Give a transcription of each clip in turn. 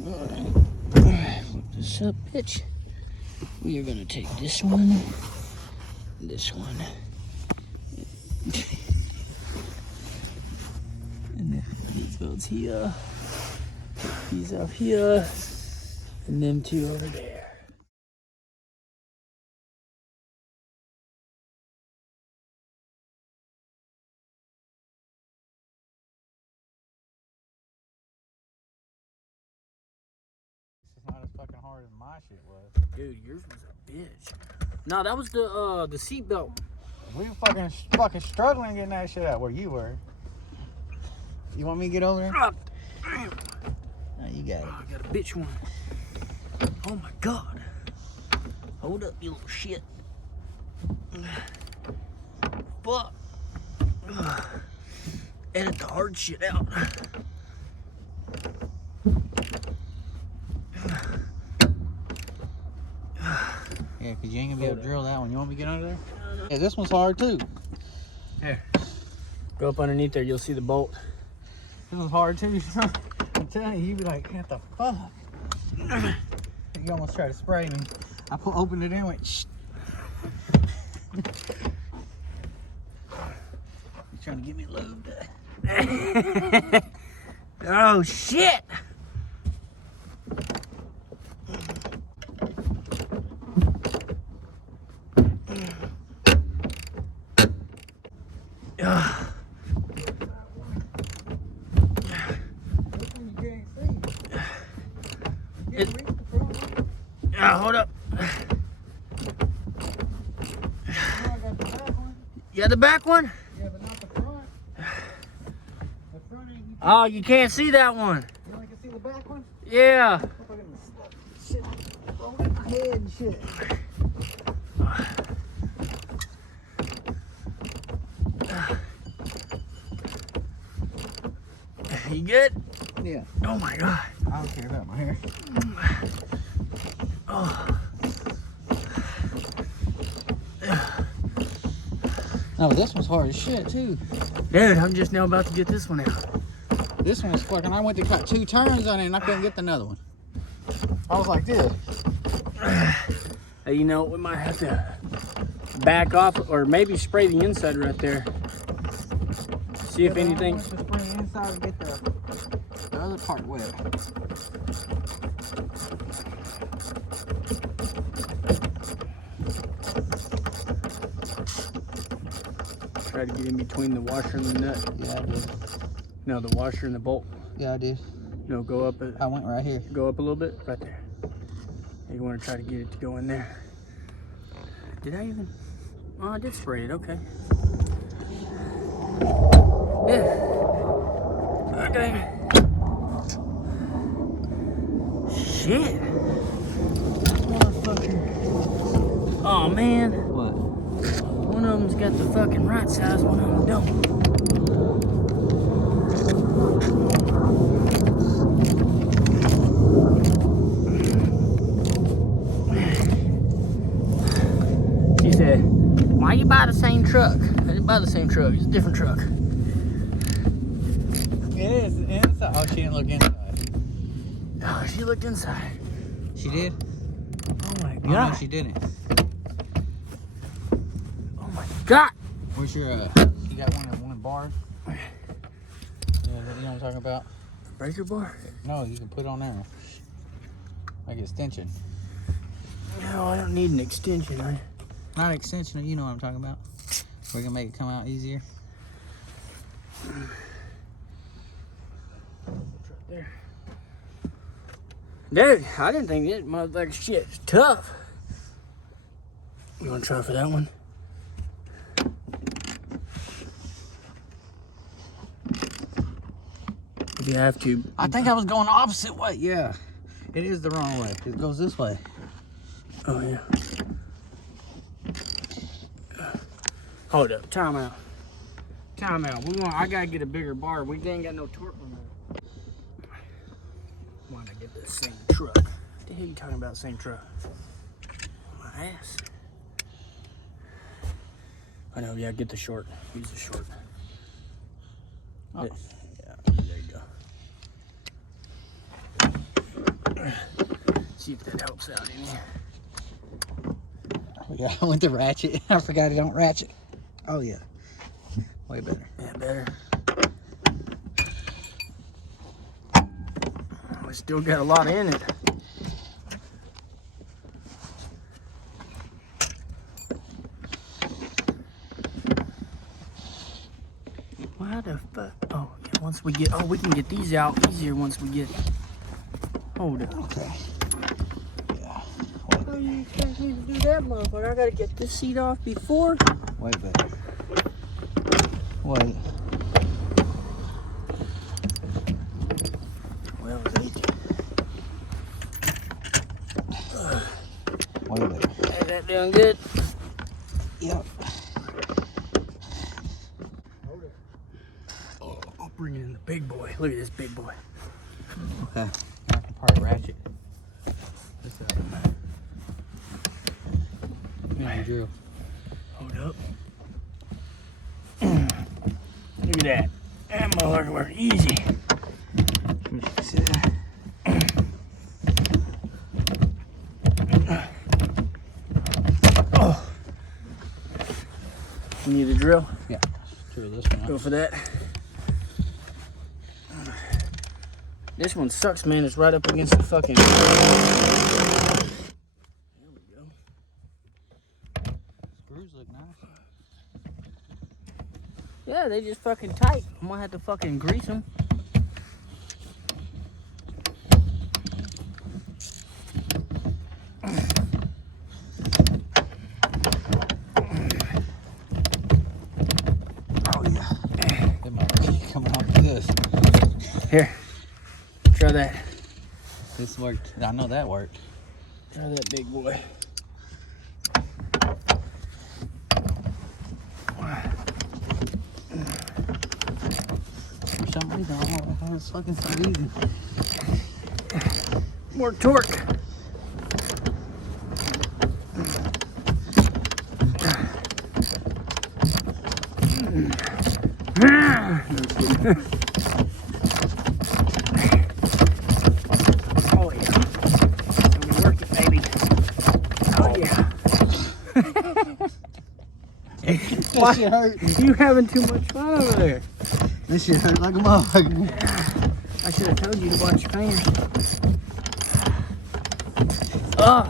Alright, flip this up, bitch. We are gonna take this one, and then these goes here, these up here, and them two over there. It's not as fucking hard as my shit was. Dude, yours was a bitch. No, that was the seatbelt. We were fucking struggling getting that shit out where you were. You want me to get over there? Damn. No, you got it. Oh, I got a bitch one. Oh my god. Hold up, you little shit. Fuck. Edit the hard shit out. Yeah, because you ain't gonna be able to drill that one. You want me to get under there? Yeah, this one's hard too. Here. Go up underneath there, you'll see the bolt. This one's hard too. I'm telling you, you'd be like, what the fuck? You almost tried to spray me. I opened it and went, shh. You trying to get me lubed? Oh shit! Hold up. Yeah, the back one? Yeah, but not the front. The front ain't. Oh, you can't see that one. You only can see the back one? Yeah. Shit. Thrown in my head and shit. You good? Yeah. Oh my god. I don't care about my hair. Oh. No, this one's hard as shit too. Dude, I'm just now about to get this one out. This one was fucking, I went to cut 2 turns on it and I couldn't get another one. I was like this. You know, we might have to back off or maybe spray the inside right there. See if anything. Just bring it inside and get the other part wet. Try to get in between the washer and the nut. Yeah, I did. No, the washer and the bolt. Yeah, I did. No, go up. I went right here. Go up a little bit, right there. You want to try to get it to go in there. Did I even? Oh, I did spray it. Okay. Yeah. Okay. Shit. Motherfucker. Oh man. What? One of them's got the fucking right size, one of them don't. She said, why you buy the same truck? I didn't buy the same truck, it's a different truck. It is inside. Oh, she didn't look inside. Oh, she looked inside. She did? Oh my Oh, god. no, she didn't. Oh my god. Where's your, you got one bar? Yeah, you know what I'm talking about? Breaker bar? No, you can put on there. Like extension. No, I don't need an extension. Not extension, you know what I'm talking about. We can make it come out easier. Right there. Dude, I didn't think this motherfucker shit was tough. You wanna try for that one? If you have to. I think I was going the opposite way. Yeah, it is the wrong way. It goes this way. Oh yeah. Hold up, time out. Time out. I gotta get a bigger bar. We ain't got no torque on that. Why not get the same truck? What the hell you talking about, same truck? My ass. I know, yeah, get the short. Use the short. Oh. Yeah, there you go. See if that helps out any. Yeah, I went to ratchet. I forgot it don't ratchet. Oh yeah, way better. Yeah, better. We still got a lot in it. Why the fuck? Oh, yeah, once we get, we can get these out easier once we get. Hold up. Okay. Yeah. How you expect me to do that, motherfucker? I gotta get this seat off before. Way better. Wait. Well, Way better. is that doing good? Yep. Oh, I'll bring in the big boy. Look at this big boy. Okay. I can probably ratchet. This up. Drill. Hold up. Look at that. That motherfucker worked easy. See that? Oh. You need a drill? Yeah. Drill this one. Go for that. This one sucks, man. It's right up against the fucking. There we go. Screws look nice. Yeah, they just fucking tight. I'm gonna have to fucking grease them. Oh yeah. They might be coming off this. Here, try that. This worked. I know that worked. Try that big boy. For some reason, I don't know how it's fucking so easy. More torque. Oh yeah. Let me work it, baby. Oh yeah. This shit hurt. You having too much fun over there. This shit hurt like a motherfucker. I should have told you to watch your fingers. Oh.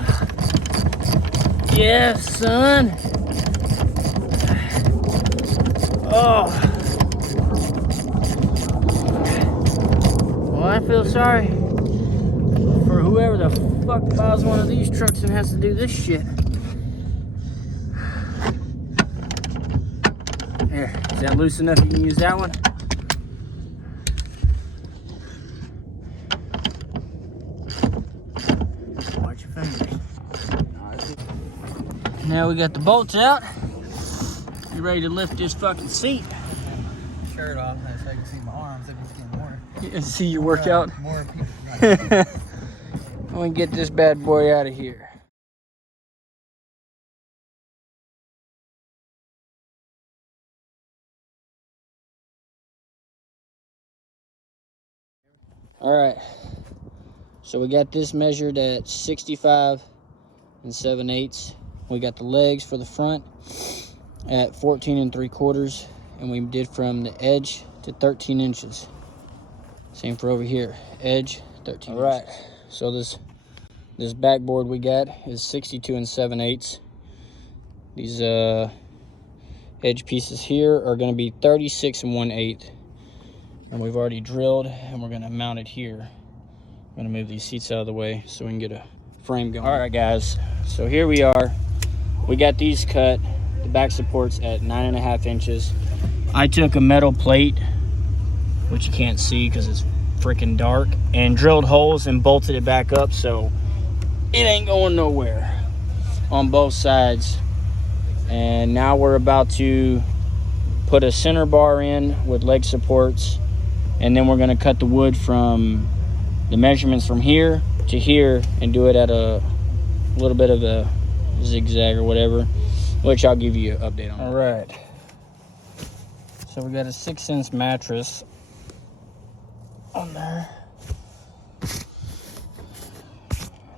Yes, son. Oh. Well, I feel sorry for whoever the fuck buys one of these trucks and has to do this shit. Here, is that loose enough you can use that one? Watch your fingers. Now we got the bolts out. You ready to lift this fucking seat? Shirt off so I can see my arms. If it's getting more. You can see your workout. More people. I'm gonna get this bad boy out of here. All right, so we got this measured at 65 7/8. We got the legs for the front at 14 3/4, and we did from the edge to 13 inches. Same for over here, edge 13 inches. All right, so this backboard we got is 62 7/8. These edge pieces here are going to be 36 1/8. And we've already drilled, and we're gonna mount it here. I'm gonna move these seats out of the way so we can get a frame going. All right, guys, so here we are. We got these cut, the back supports at 9.5 inches. I took a metal plate, which you can't see because it's freaking dark, and drilled holes and bolted it back up so it ain't going nowhere on both sides. And now we're about to put a center bar in with leg supports, and then we're going to cut the wood from the measurements from here to here and do it at a little bit of a zigzag or whatever, which I'll give you an update on. All right, so we got a 6-inch mattress on there.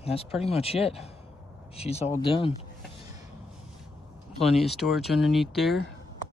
that's pretty much it. She's all done. Plenty of storage underneath there.